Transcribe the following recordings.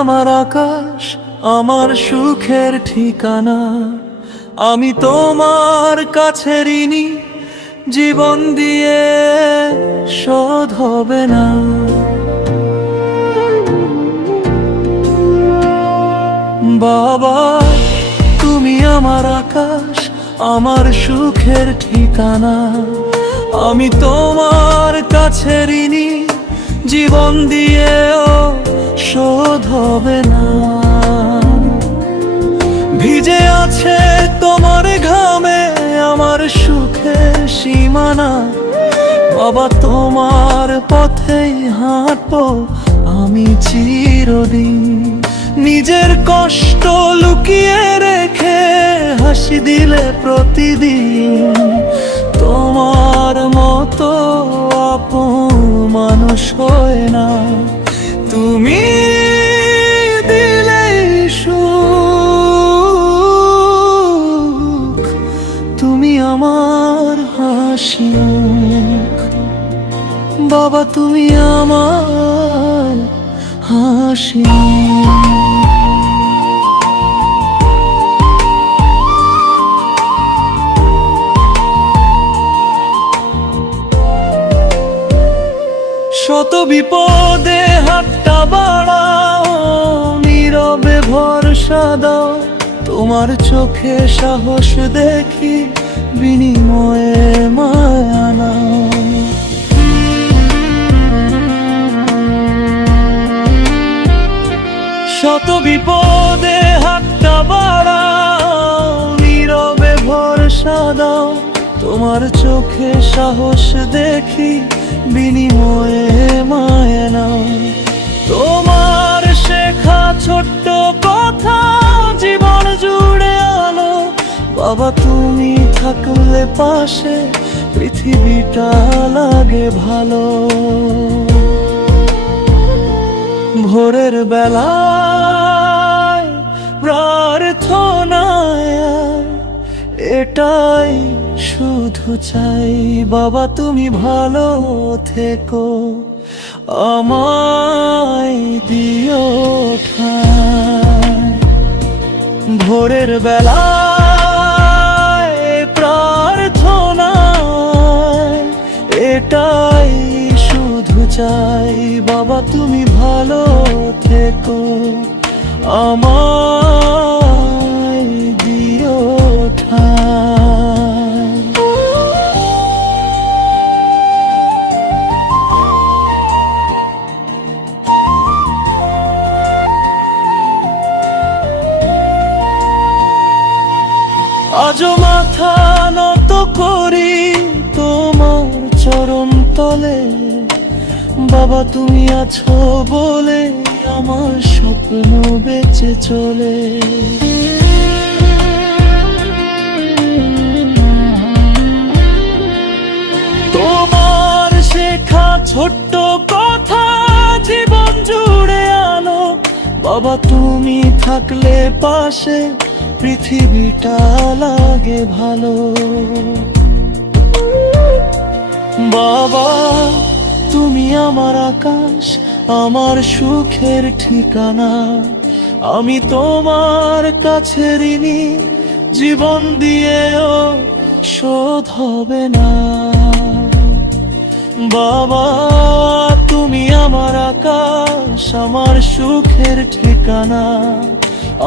আমার আকাশ, আমার সুখের ঠিকানা। আমি তোমার কাছে ঋণী, জীবন দিয়ে শোধ হবে না। বাবা, তুমি আমার আকাশ, আমার সুখের ঠিকানা। আমি তোমার কাছে ঋণী, জীবন দিয়েও শোধ হবে না। ভিজে আছে তোমার ঘামে আমার সুখের সীমানা। বাবা, তোমার পথেই হাঁটবো আমি চিরদিন। নিজের কষ্ট লুকিয়ে রেখে হাসি দিলে প্রতিদিন। তোমার মতো আপন মানুষ হয় না। তুমি দিলেই সুখ, তুমি আমার হাসি মুখ। বাবা, তুমি আমার হাসি। শত বিপদে হাতটা বাড়াও, নীরবে ভরসা দাও। তোমার চোখে সাহস দেখি, বিনিময়ে মায়া নাও। শত বিপদে হাতটা বাড়াও, নীরবে ভরসা দাও। তোমার চোখে সাহস দেখি, বিনিময়ে মায়া নাও। তোমার শেখা ছোট্ট কথা জীবন জুড়ে আলো। বাবা, তুমি থাকলে পাশে পৃথিবীটা লাগে ভালো। ভোরের বেলায় প্রার্থনায় এটাই শুধু চাই, বাবা তুমি ভালো থেকো, আমায় দিও ঠাঁই। ভোরের বেলায় প্রার্থনায় এটাই শুধু চাই, বাবা তুমি ভালো থেকো, আমায় দিও ঠাঁই। আজও মাথা নত করি তোমার চরণ তলে, বাবা তুমি আছো বলে আমার স্বপ্ন বেঁচে চলে। তোমার শেখা ছোট্ট কথা জীবন জুড়ে আলো, বাবা তুমি থাকলে পাশে পৃথিবীটা লাগে ভালো। বাবা তুমি আমার আকাশ, আমার সুখের ঠিকানা, আমি তোমার কাছে ঋণী, জীবন দিয়েও শোধ হবে না। বাবা তুমি আমার আকাশ, আমার সুখের ঠিকানা,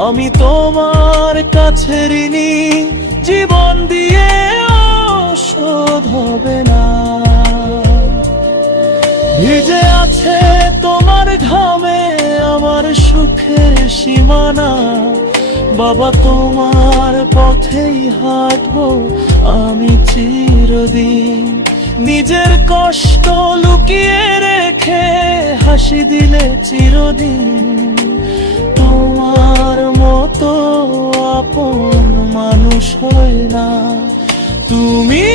আমি তোমার কাছে ঋণী, জীবন দিয়েও শোধ হবে না। ভিজে আছে তোমার ঘামে আমার সুখের সীমানা, বাবা তোমার পথেই হাঁটবো আমি চিরদিন। নিজের কষ্ট লুকিয়ে রেখে হাসি দিলে চিরদিন, তোমার মতো আপন মানুষ হয় না। তুমি